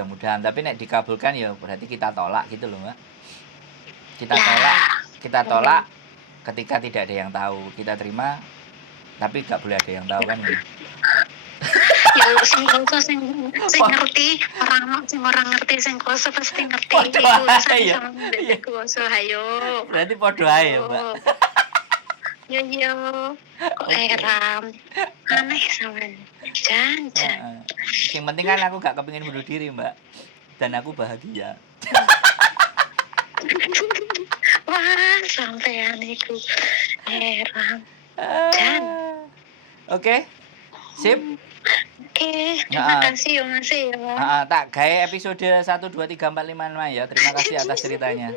mudah-mudahan. Tapi nek dikabulkan ya berarti kita tolak gitu loh, Mbak. Kita tolak ketika tidak ada yang tahu. Kita terima tapi nggak boleh ada yang tahu kan. Ya sing ngerti orang ngerti sing kuasa pasti ngerti. Podo ae ya. Sing kuasa ayo. Berarti podo ae ya, Mbak. Yo. Kok heran. Aneh sampean. Jangan. Yang penting kan aku gak kepingin bunuh diri, Mbak. Dan aku bahagia. Wah, sampean iku heran. Oke. Sip. Oke, terima kasih ya Mas ya. Tak gawe episode 1 2 3 4 5 6 ya. Terima kasih atas ceritanya.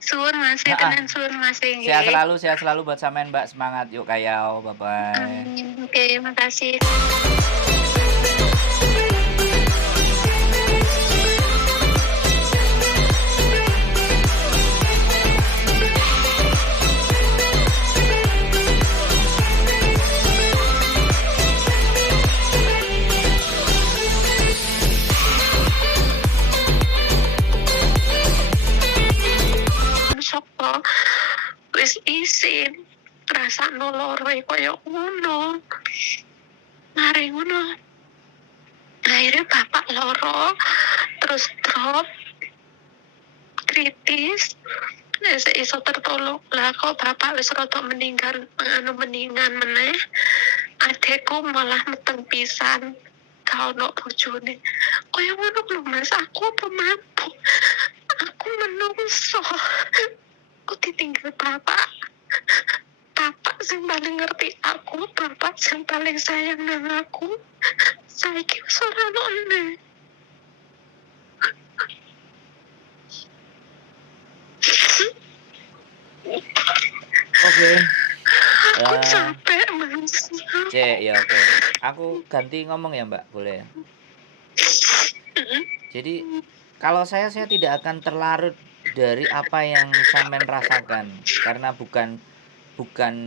Suwun Mas, tenan suwun Mas. Sehat selalu buat sampean Mbak. Semangat yuk kayau. Bye bye. Oke, makasih. Wis isin rasakno loro koyo ngono. Mari ngono. Akhirnya bapak loro terus drop kritis. Wis iso tertolong. Lah kok bapak wis rada meninggal mendingan meneh. Adekku malah meteng pisan. Kau ono bojone. Koyo ngono lho Mas, aku apa mabuk. Aku menungso. Aku ditinggal bapak yang paling ngerti aku, bapak yang paling sayang nang aku. Saiki wis ora ono. Oke. Aku capek Mas. Ya oke. Aku ganti ngomong ya Mbak, boleh ya? Jadi kalau saya tidak akan terlarut dari apa yang sampean rasakan karena bukan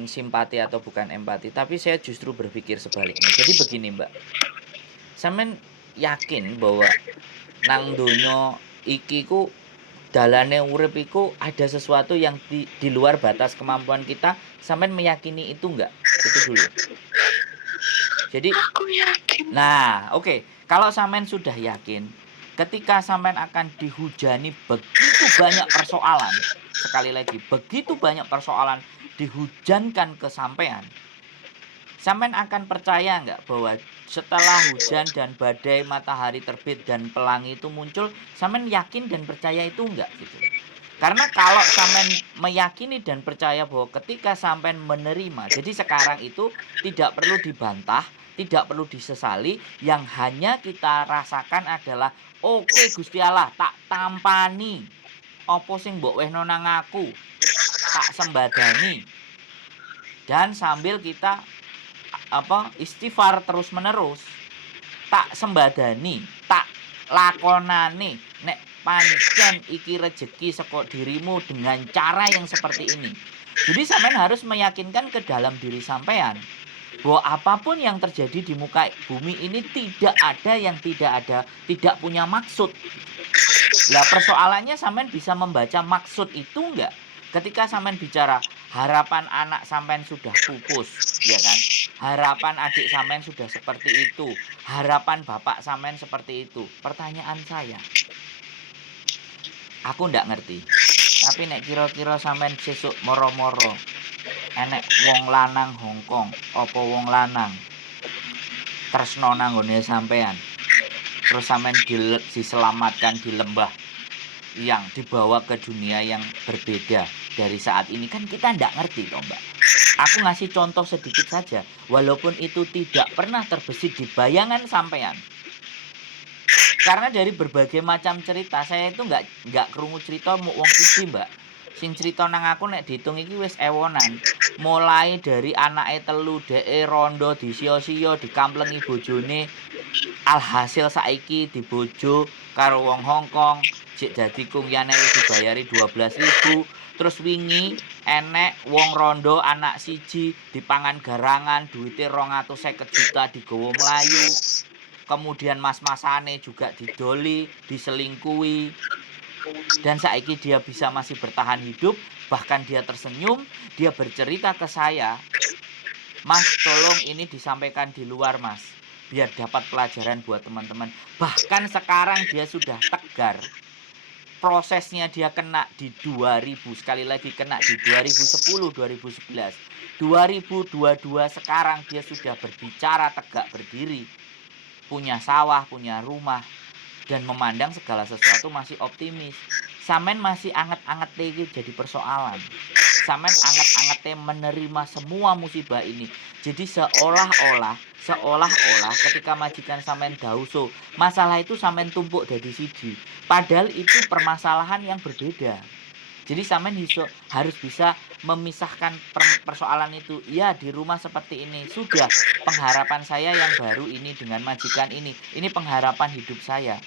simpati atau bukan empati, tapi saya justru berpikir sebaliknya. Jadi begini Mbak, sampean yakin bahwa nang donya iki ku dalane urip iku ada sesuatu yang di luar batas kemampuan kita, sampean meyakini itu enggak? Itu dulu. Jadi aku yakin. Nah, oke. Kalau sampean sudah yakin, ketika sampean akan dihujani begitu banyak persoalan, sekali lagi, begitu banyak persoalan dihujankan ke sampean, sampean akan percaya nggak bahwa setelah hujan dan badai, matahari terbit dan pelangi itu muncul, sampean yakin dan percaya itu enggak gitu. Karena kalau sampean meyakini dan percaya bahwa ketika sampean menerima, jadi sekarang itu tidak perlu dibantah, tidak perlu disesali, yang hanya kita rasakan adalah oke Gusti Allah, tak tampani opo sing mbok wehno nang aku, tak sembadani. Dan sambil kita istighfar terus menerus, tak sembadani, tak lakonani, nek pancen iki rejeki saka dirimu dengan cara yang seperti ini. Jadi sampean harus meyakinkan ke dalam diri sampean bahwa apapun yang terjadi di muka bumi ini tidak ada yang tidak punya maksud. Lah persoalannya sampean bisa membaca maksud itu enggak? Ketika sampean bicara harapan anak sampean sudah pupus, ya kan? Harapan adik sampean sudah seperti itu, harapan bapak sampean seperti itu. Pertanyaan saya, aku ndak ngerti. Tapi nek kira-kira sampean sesuk moro-moro enek wong lanang Hongkong, apa wong lanang tresno nang nggone sampean, terus sampean diselamatkan di lembah yang dibawa ke dunia yang berbeda dari saat ini, kan kita ndak ngerti toh Mbak. Aku ngasih contoh sedikit saja, walaupun itu tidak pernah terbesit di bayangan sampean. Karena dari berbagai macam cerita, saya itu nggak krungu cerita wong siji Mbak. Sing cerita nang aku nek dihitung iki wis ewonan. Mulai dari anake telu dheke rondo disia-sia dikamplengi bojone, alhasil saiki dibojo karo wong Hongkong, jek dadi kungyane wis dibayari 12.000. Terus wingi enek wong rondo anak siji dipangan garangan duwite 250 juta digawa mlayu. kemudian mas-masane juga didoli, diselingkuhi, dan saiki dia bisa masih bertahan hidup, bahkan dia tersenyum, dia bercerita ke saya, "Mas, tolong ini disampaikan di luar, Mas, biar dapat pelajaran buat teman-teman." Bahkan sekarang dia sudah tegar. Prosesnya dia kena di 2000, sekali lagi kena di 2010, 2011. 2022 sekarang dia sudah berbicara tegak berdiri. Punya sawah, punya rumah, dan memandang segala sesuatu masih optimis. Samen masih anget-anget iki jadi persoalan. Samen anget-angete menerima semua musibah ini. Jadi seolah-olah ketika majikan samen dauso, masalah itu samen tumpuk dari siji. Padahal itu permasalahan yang berbeda. Jadi samen harus bisa memisahkan persoalan itu. Ya, di rumah seperti ini. Sudah, pengharapan saya yang baru ini dengan majikan ini. Ini pengharapan hidup saya.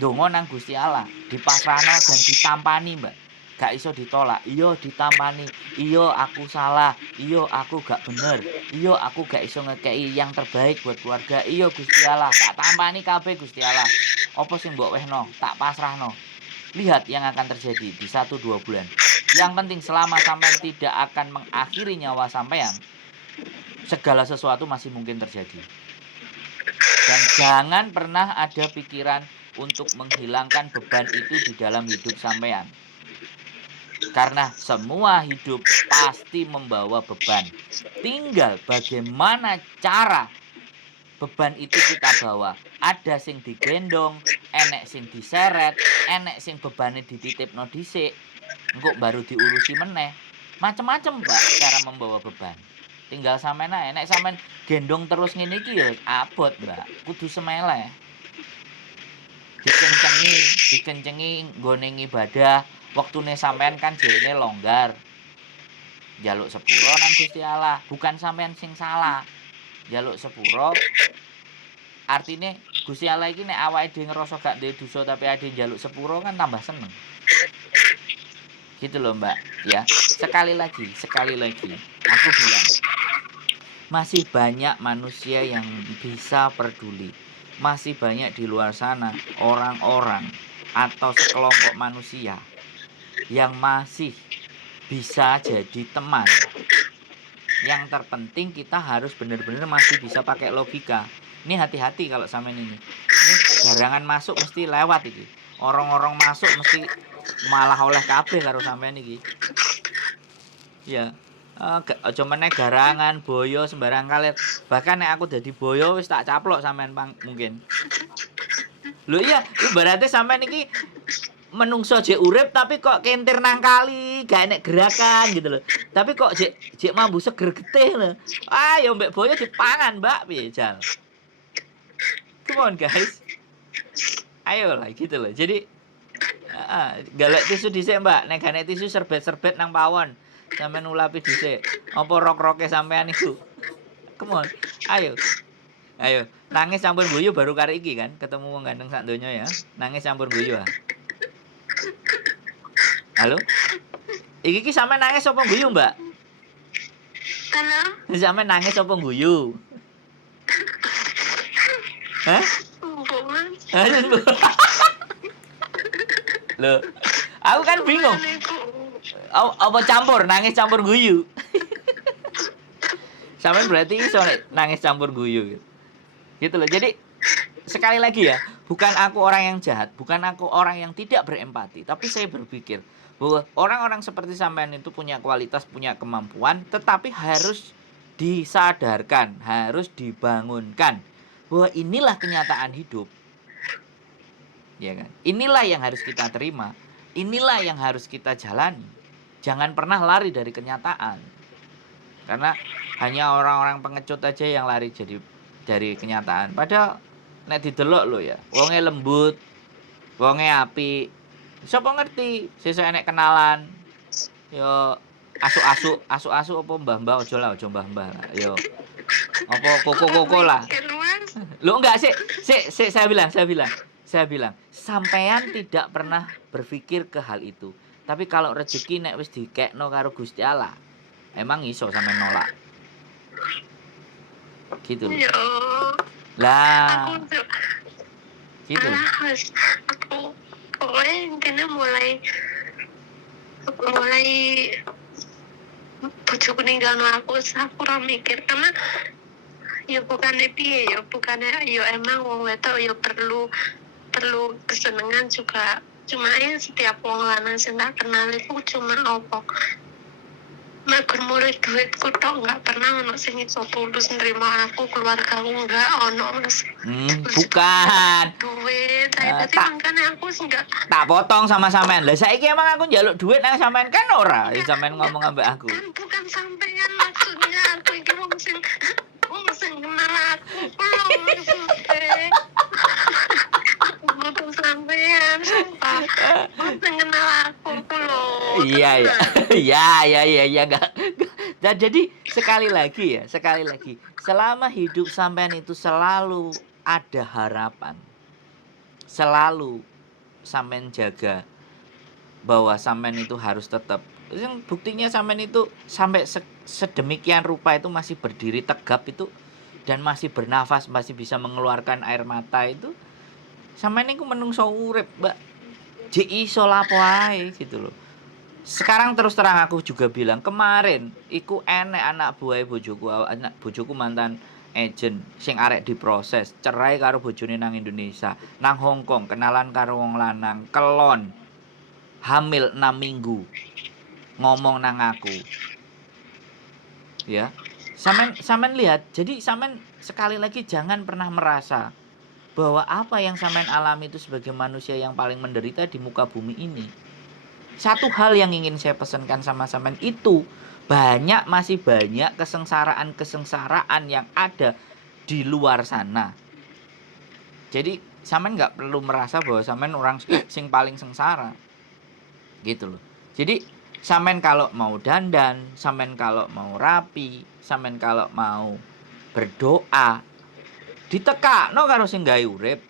Dongo nang Gusti Allah, dipasrahno dan ditampani, Mbak. Gak iso ditolak. Iya ditampani. Iya aku salah. Iya aku gak bener. Iya aku gak iso ngekei yang terbaik buat keluarga. Iya Gusti Allah, tak tampani kabeh Gusti Allah. Apa sing mbok wehno, tak pasrahno. Lihat yang akan terjadi di 1-2 bulan. Yang penting selama sampean tidak akan mengakhiri nyawa sampean, segala sesuatu masih mungkin terjadi. Dan jangan pernah ada pikiran untuk menghilangkan beban itu di dalam hidup sampean. Karena semua hidup pasti membawa beban. Tinggal bagaimana cara beban itu kita bawa. Ada sing digendong, enek sing diseret, enek sing bebane dititipno dhisik, engko baru diurusi meneh. Macem-macem, Mbak, cara membawa beban. Tinggal sampean ae, nek sampean gendong terus ngene iki ya abot, Mbak. Kudu semeleh. Dikencengi nggone ibadah, wektune sampean kan jerene longgar. Njaluk sepuro nang Gusti Allah, bukan sampean sing salah. Njaluk sepuro artine Gusti Allah iki nek awake dhewe ngerasa gak duwe dosa tapi ade njaluk sepuro kan tambah seneng. Gitu loh, Mbak, ya. Sekali lagi aku bilang, masih banyak manusia yang bisa peduli. Masih banyak di luar sana orang-orang atau sekelompok manusia yang masih bisa jadi teman. Yang terpenting kita harus benar-benar masih bisa pakai logika. Ini hati-hati kalau sampean ini. Ini garangan masuk mesti lewat iki. Orang-orang masuk mesti malah oleh kabeh karo sampean iki. Ya. Aja meneh garangan, boyo sembarang kalir. Bahkan nek aku dadi boyo wis tak caplok sampean mungkin. Lho iya, ibaratnya sampean iki menungso jek urip tapi kok kentir nang kali, gak enek gerakan gitu loh. Tapi kok jek mambu seger getih lho. Ya mbek boyo dipangan, Mbak, piye jal. Come on guys. Ayo lah gitu loh. Jadi galak tisu dhisik, Mbak. Nek gak tisu serbet-serbet nang pawon. Sampeyan ulapi dhisik. Apa rok-roke sampean iku? Come on. Ayo. Nangis campur guyu baru kari iki kan ketemu wong ganteng sak donya ya. Nangis campur guyu ah. Halo? Iki sampe nangis apa guyu, Mbak? Halo? Sampe nangis apa guyu? Hah? Loh, aku kan bingung. Apa campur, nangis campur guyu? Sampe berarti iso nangis campur guyu gitu. Gitu loh. Jadi sekali lagi ya, bukan aku orang yang jahat, bukan aku orang yang tidak berempati, tapi saya berpikir bahwa orang-orang seperti sampean itu punya kualitas, punya kemampuan, tetapi harus disadarkan, harus dibangunkan bahwa inilah kenyataan hidup. Ya kan? Inilah yang harus kita terima, inilah yang harus kita jalani. Jangan pernah lari dari kenyataan. Karena hanya orang-orang pengecut aja yang lari dari kenyataan. Padahal nek didelok lho ya, wonge lembut, wonge apik. Sapa ngerti, sesuk enek kenalan. Yo asu-asu apa mbah-mbah aja mbah-mbah lah. Yo apa koko-koko lah. Lho enggak sik saya bilang. Sampean tidak pernah berpikir ke hal itu. Tapi kalau rezeki nek wis dikekno karo Gusti Allah, emang iso sampean nolak. Gitu loh. Lah, tuh gitu. aku pokoknya intinya mulai mulai bojoku ninggalno aku kurang mikir karena ya bukannya piye ya bukannya ya emang wong wedok ya perlu perlu kesenangan juga cuma ya setiap wong lanang sing tak kenal itu cuma apa magur mulai duitku tok nggak pernah ono sing iso tulus nerima aku keluarga aku nggak ono mas Bukan. duit saya tadi Tak makanya aku nggak tak potong sama sampean. Lah saiki emang aku njaluk duit nang sampean kan ora. Sampean ngomong ambek aku. kan bukan sampean maksudnya aku iki wong sing kenal aku belum maksudnya butuh sampean sumpah wong sing kenal aku belum Iya ya. Iya enggak. Dan jadi sekali lagi, selama hidup sampean itu selalu ada harapan. Selalu sampean jaga bahwa sampean itu harus tetap. Yang buktinya sampean itu sampai sedemikian rupa itu masih berdiri tegap itu dan masih bernafas, masih bisa mengeluarkan air mata itu. Sampean niku menungso urip, Mbak. Jek iso lapo ae gitu loh. Sekarang terus terang aku juga bilang kemarin iku enek anak buah bojoku mantan agent sing arek diproses cerai karo bojone nang Indonesia nang Hong Kong kenalan karo wong lanang kelon hamil 6 minggu ngomong nang aku ya sampean lihat jadi sampean sekali lagi jangan pernah merasa bahwa apa yang sampean alami itu sebagai manusia yang paling menderita di muka bumi ini. Satu hal yang ingin saya pesankan sama sampean itu masih banyak kesengsaraan yang ada di luar sana. Jadi sampean nggak perlu merasa bahwa sampean orang sing paling sengsara. Gitu loh. Jadi sampean kalau mau dandan, sampean kalau mau rapi, sampean kalau mau berdoa, ditekakno karo sing gawe urip,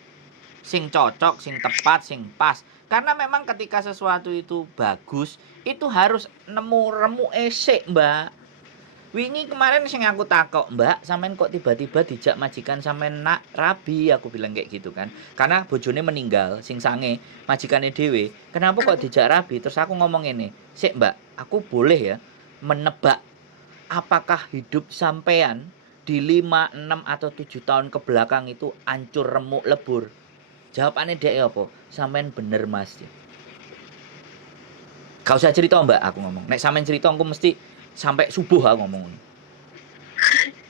sing cocok, sing tepat, sing pas. Karena memang ketika sesuatu itu bagus, itu harus nemu remu esek, Mbak. Wingi kemarin sing aku takok, Mbak, sampean kok tiba-tiba dijak majikan sampean nak rabi, aku bilang kayak gitu kan. Karena bojone meninggal, sing sange, majikane dhewe. Kenapa kok dijak rabi? Terus aku ngomong ini, "Sik, Mbak, aku boleh ya menebak apakah hidup sampean di 5, 6 atau 7 tahun ke belakang itu hancur remuk lebur?" Jawabannya dia apa? Sampean bener mas. Gak usah cerita Mbak, aku ngomong. Nek sampean cerita aku mesti sampai subuh aku ngomong.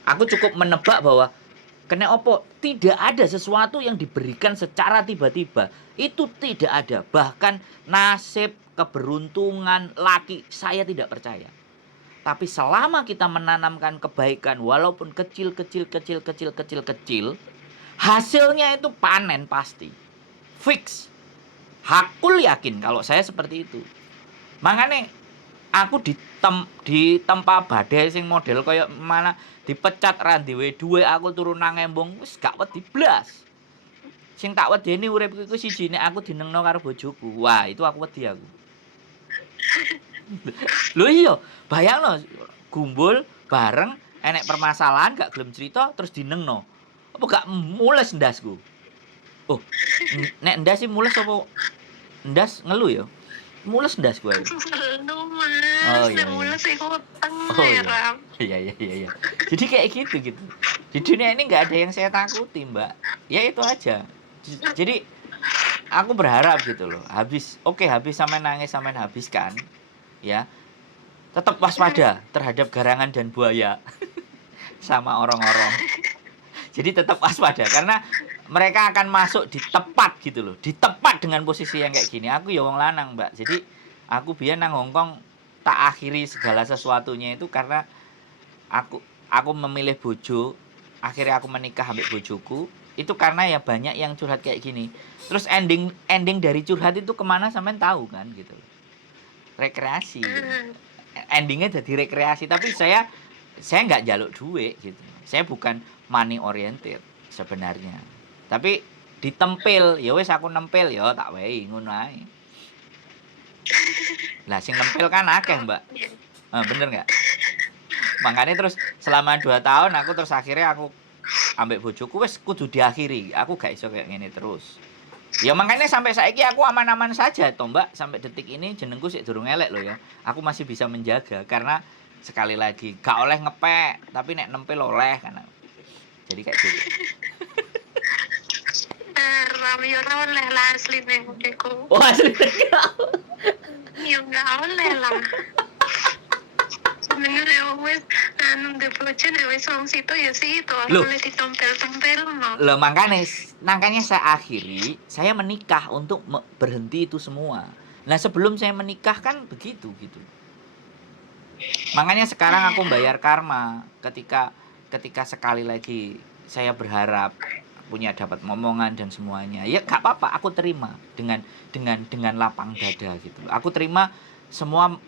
Aku cukup menebak bahwa kena opo tidak ada sesuatu yang diberikan secara tiba-tiba. Itu tidak ada. Bahkan nasib, keberuntungan, laki saya tidak percaya. Tapi selama kita menanamkan kebaikan walaupun kecil, hasilnya itu panen pasti. Fix. Hakul yakin kalau saya seperti itu. Makanya aku ditempa badai sing model kaya mana dipecat randiwe duwe aku turun nang embong wis gak wedi blas. Sing tak wedeni uripku iku siji nek aku dinengno karo bojoku. Wah, itu aku wedi aku. Lho iya, bayangno gumbul bareng enek permasalahan gak gelem cerita terus dinengno. Apa gak mules ndasku? Oh, nek ndas sih mules apa ndas ngeluh ya? Mules ndas gue. Ngeluh mas Oh iya. mules iku utang Iya. Iya. Jadi kayak gitu. Di dunia ini nggak ada yang saya takuti, Mbak. Ya itu aja. Jadi aku berharap gitu loh. Habis sampai nangis sampai habiskan. Ya. Tetap waspada terhadap garangan dan buaya sama orang-orang. Jadi tetap waspada karena mereka akan masuk di tepat gitu loh. Di tepat dengan posisi yang kayak gini. Aku ya wong lanang, Mbak. Jadi aku biar nang Hongkong tak akhiri segala sesuatunya itu karena aku memilih bojo, akhirnya aku menikah ambek bojoku. Itu karena ya banyak yang curhat kayak gini. Terus ending dari curhat itu kemana sampean tahu kan gitu. Rekreasi. Gitu. Endingnya jadi rekreasi, tapi saya nggak jaluk duit gitu. Saya bukan money oriented sebenarnya. Tapi ditempel, ya wis aku nempel ya tak wehi ngono ae. Lah sing nempel kan akeh, Mbak. Bener nggak? Makanya terus selama 2 tahun aku terus akhirnya aku ambek bojoku wis kudu diakhiri. Aku gak iso kayak gini terus. Ya makanya sampai saiki aku aman-aman saja toh Mbak, sampai detik ini jenengku sik durung elek loh ya. Aku masih bisa menjaga karena sekali lagi gak oleh ngepek, tapi nek nempel oleh kan. Jadi kayak gitu. Yo ora oleh lah asli ning ngoneku. Oh asli. Yo gak oleh lah. Sebenarnya wis anu de bojo nek wis wong situ ya situ, Loh. oleh ditompel-tompel no. Loh makanya saya akhiri, saya menikah untuk berhenti itu semua. Nah sebelum saya menikah kan begitu gitu. Makanya sekarang aku bayar karma ketika sekali lagi saya berharap punya dapat momongan dan semuanya. Ya gak apa-apa, aku terima dengan lapang dada gitu. Aku terima semua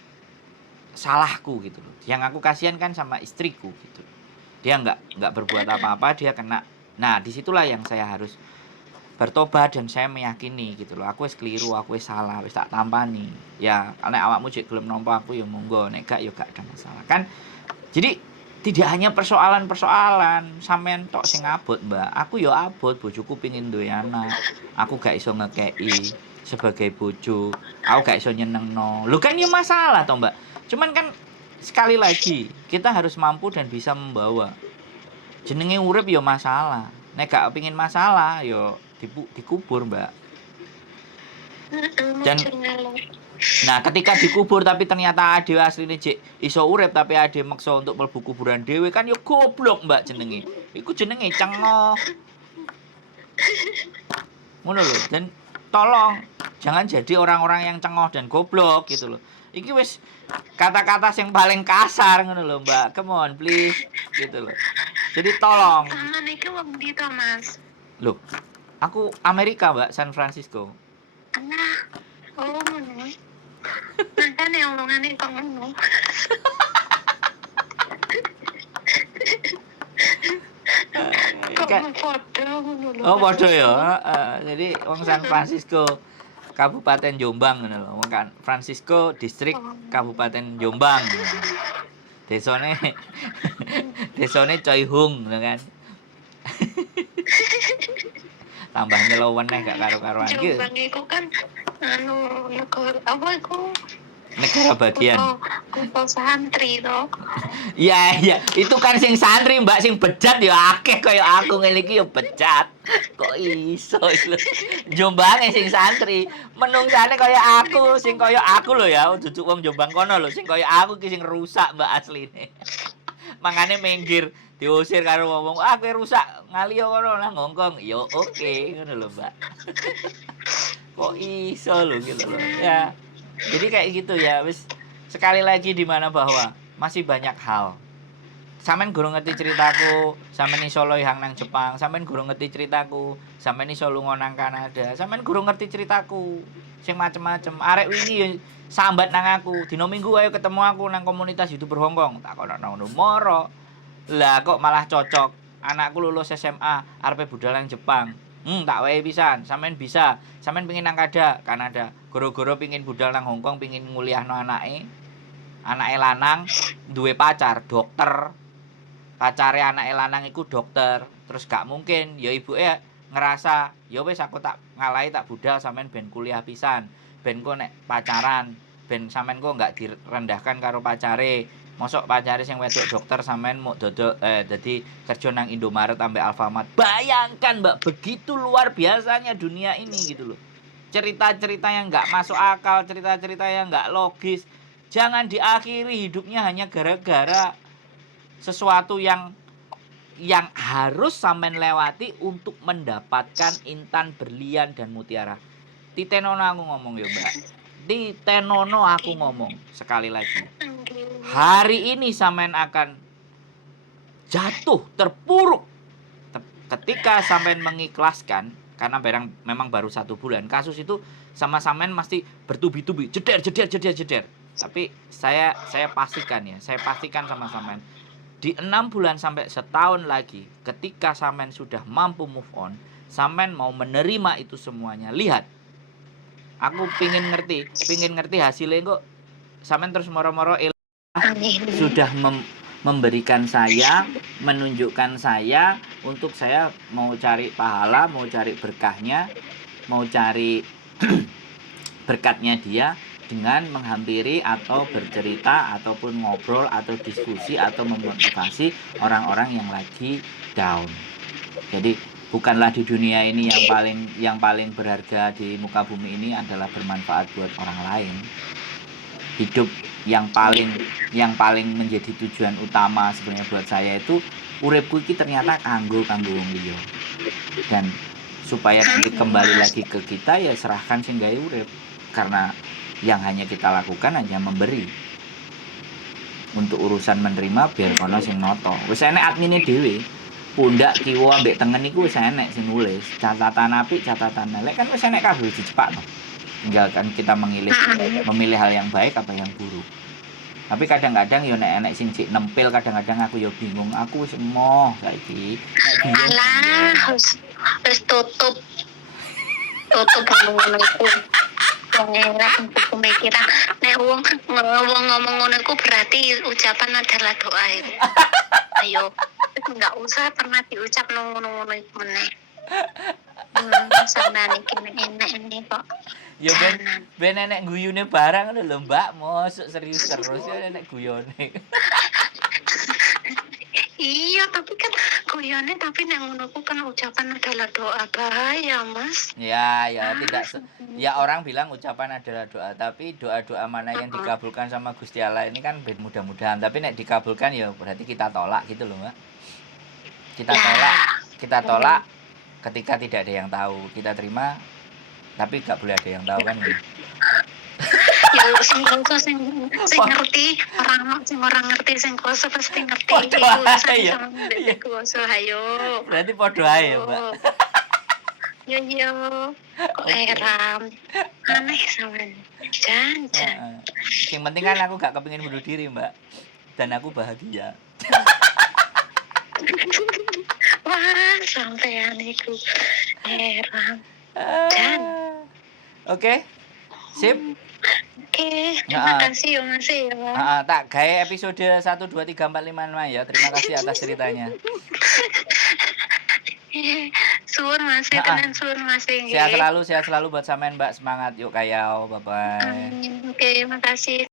salahku gitu loh. Yang aku kasihan kan sama istriku gitu. Dia nggak berbuat apa-apa, dia kena. Nah disitulah yang saya harus bertobat dan saya meyakini gitu loh. Aku wis keliru, aku wis salah, wis tak tampani. Ya nek awakmu jek gelem nampa aku ya monggo, nek gak ya gak ada masalah. Kan jadi tidak hanya persoalan-persoalan sampean tok sing abot, Mbak. Aku ya abot, bojoku pengin duwe anak. Aku gak iso ngekei sebagai bojo. Aku gak iso nyenengno. Lho kan ya masalah toh, Mbak. Cuman kan sekali lagi kita harus mampu dan bisa membawa. Jenenge urip ya masalah. Nek gak pengin masalah ya dikubur, Mbak. Dan nah, ketika dikubur tapi ternyata ade asline jek iso urip tapi ade maksa untuk mlebu kuburan dhewe kan ya goblok, Mbak jenenge. Iku jenenge cengoh. Ngono lho. Dan tolong jangan jadi orang-orang yang cengoh dan goblok gitu loh. Iki wis kata-kata yang paling kasar ngono lho, Mbak. Come on, please. Gitu loh. Jadi tolong. Taman iki wong ndi to, Mas? Loh, aku Amerika, Mbak, San Francisco. Nah, oh ngono. Makane omongane kok ngono. Kok foto ngono lho. Oh, padha ya. Jadi wong San Francisco Kabupaten Jombang ngono lho. Wong kan Francisco distrik Kabupaten Jombang. Desone Coihung ngono kan. Tambah nyelowon neh gak karo-karoan iki. Jombang iku kan anu negara apa iku? Negara bagian. Kutha santri to. Iya, itu kan sing santri, Mbak, sing bejat ya akeh kaya aku ngene iki ya bejat. Kok iso lho. Jombange sing santri, menungsane kaya aku, sing kaya aku lho ya, duduk wong Jombang kono lho, sing kaya aku ki sing rusak, Mbak, asline. Mangane minggir diusir karo ngomong, "Ah, kowe rusak, ngaliyo kono nang Hongkong." Yo oke, ngono lho, Mbak. Kok iso lho gitu loh. Ya. Jadi kayak gitu ya, wis sekali lagi di mana bahwa masih banyak hal. Sampeyan gurung ngerti ceritaku, sampeyan iso loihang nang Jepang, sampeyan gurung ngerti ceritaku, sampeyan iso lunga nang Kanada, sampeyan gurung ngerti ceritaku. Sing macem-macem. Arek wingi ya sambat nang aku, dina Minggu ayo ketemu aku nang komunitas YouTuber Hongkong. Tak kono ngono moro. Lah kok malah cocok. Anakku lulus SMA, arepe budal nang Jepang. Tak wae pisan, sampean bisa. Sampean pengin nang Kanada. Goro-goro pengin budal nang Hongkong, pengin nguliahno anake. Anake lanang duwe pacar, dokter. Pacare anake lanang iku dokter. Terus gak mungkin ya ibuke ngerasa, ya wis aku tak ngalahi tak budal sampean ben kuliah pisan. Ben kok nek pacaran, ben sampean kok gak direndahkan karo pacare. Mosok pacare sing wedok dokter sampean mau dodok dadi kerja nang Indomaret sampai Alfamart. Bayangkan, Mbak, begitu luar biasanya dunia ini gitu loh. Cerita-cerita yang enggak masuk akal, cerita-cerita yang enggak logis. Jangan diakhiri hidupnya hanya gara-gara sesuatu yang harus sampean lewati untuk mendapatkan intan, berlian dan mutiara. Titenono aku ngomong ya, Mbak. Titenono aku ngomong sekali lagi. Hari ini sampean akan jatuh terpuruk ketika sampean mengikhlaskan, karena memang baru 1 bulan. Kasus itu sama sampean mesti bertubi-tubi, jeder. Tapi saya pastikan ya, saya pastikan sama sampean di 6 bulan sampai setahun lagi, ketika sampean sudah mampu move on, sampean mau menerima itu semuanya. Lihat, aku pingin ngerti hasilnya kok. Sampean terus moro-moro sudah memberikan saya, menunjukkan saya untuk saya mau cari pahala, mau cari berkahnya, mau cari berkatnya dia dengan menghampiri atau bercerita ataupun ngobrol atau diskusi atau memotivasi orang-orang yang lagi down. Jadi bukanlah di dunia ini yang paling berharga di muka bumi ini adalah bermanfaat buat orang lain. Hidup yang paling menjadi tujuan utama sebenarnya buat saya itu uripku iki ternyata kanggo wong liya. Dan supaya nanti kembali lagi ke kita ya serahkan sing gawe urip. Karena yang hanya kita lakukan hanya memberi. Untuk urusan menerima biar kono sing noto. Wis enek admine dhewe. Pundak kiwa ambek tengen iku wis enek sing nulis. Catatan apik, catatan elek kan wis enek kabeh dicepak to. Tinggal kan kita memilih hal yang baik apa yang buruk. Tapi kadang-kadang yo nek enek sing cek nempel kadang-kadang aku yo bingung. Aku wis emoh saiki. Alah, wis tutup ngono iku. Wong elek pemikiran nek wong ngomong ngono iku berarti ucapan adalah doa itu. Ayo, enggak usah pernah diucap ngono-ngono iku meneh. Sampeyan iki enek ini kok. Ya ben enek guyune barang lho Mbak, mosok serius terus ya enek guyone. Iya, tapi kan guyone tapi nek ngono ku kan ucapan adalah doa bahaya, Mas. Ya tidak ya orang bilang ucapan adalah doa, tapi doa-doa mana yang dikabulkan sama Gusti Allah ini kan mudah-mudahan, tapi nek dikabulkan ya berarti kita tolak gitu loh, Mbak. Kita tolak ketika tidak ada yang tahu. Kita terima tapi gak boleh ada yang tahu kan ya. Ya sing ngerti, orang ngerti sing kuasa pasti ngerti. Iku kuasa ayo. Berarti padha ae, Mbak. Yo. Kok heran. Aneh sampean. Jan. Yang penting kan aku gak kepengin bunuh diri, Mbak. Dan aku bahagia. Wah, sampean iku heran. Jan. Oke. Sip. Oke, terima kasih ya Mas ya. Tak gawe episode 1 2 3 4 5 6 ya. Terima kasih atas ceritanya. Suwun Mas, tenan suwun Mas. Sehat selalu buat sampean Mbak. Semangat yuk kayau. Bye bye. Oke, makasih.